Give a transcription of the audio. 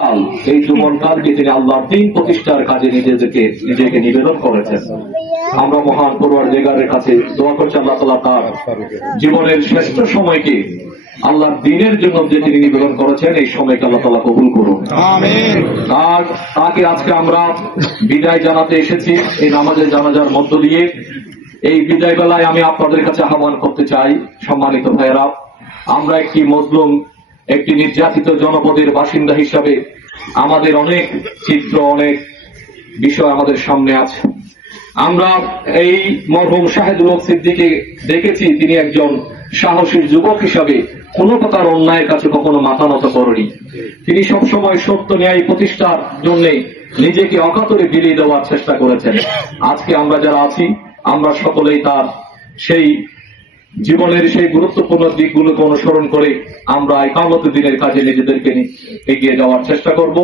কাল এই জীবন কালকে তিনি আল্লাহর দিন প্রতিষ্ঠার কাজে নিজেদেরকে নিজেকে নিবেদন করেছেন। আমরা মহান পড়ুয়ার জেগারের কাছে দোয়া করছি আল্লাহ তালা তার জীবনের শ্রেষ্ঠ সময়কে আল্লাহর দিনের জন্য যে তিনি নিবেদন করেছেন এই সময়কে আল্লাহ তালা কবুল করুন। আর তাকে আজকে আমরা বিদায় জানাতে এসেছি এই নামাজের জানাজার মধ্য দিয়ে। এই বিদায় বেলায় আমি আপনাদের কাছে আহ্বান করতে চাই সম্মানিত ভাইয়েরা আমরা একটি মজলুম একটি নির্যাতিত জনপদের বাসিন্দা হিসাবে আমাদের অনেক চিত্র, অনেক বিষয় আমাদের সামনে আছে। আমরা এই মরহুম শাহেদুল সিদ্দিকে দেখেছি, তিনি একজন সাহসী যুবক হিসাবে কোনো প্রকার অন্যায়ের কাছে কখনো মাথা নত করেনি। তিনি সবসময় সত্য ন্যায় প্রতিষ্ঠার জন্য নিজেকে অকাতরে বিলিয়ে দেওয়ার চেষ্টা করেছেন। আজকে আমরা যারা আছি, আমরা সকলেই তার সেই জীবনের সেই গুরুত্বপূর্ণ দিকগুলোকে অনুসরণ করে আমরা একামত দিনের কাজে নিজেদেরকে এগিয়ে যাওয়ার চেষ্টা করব।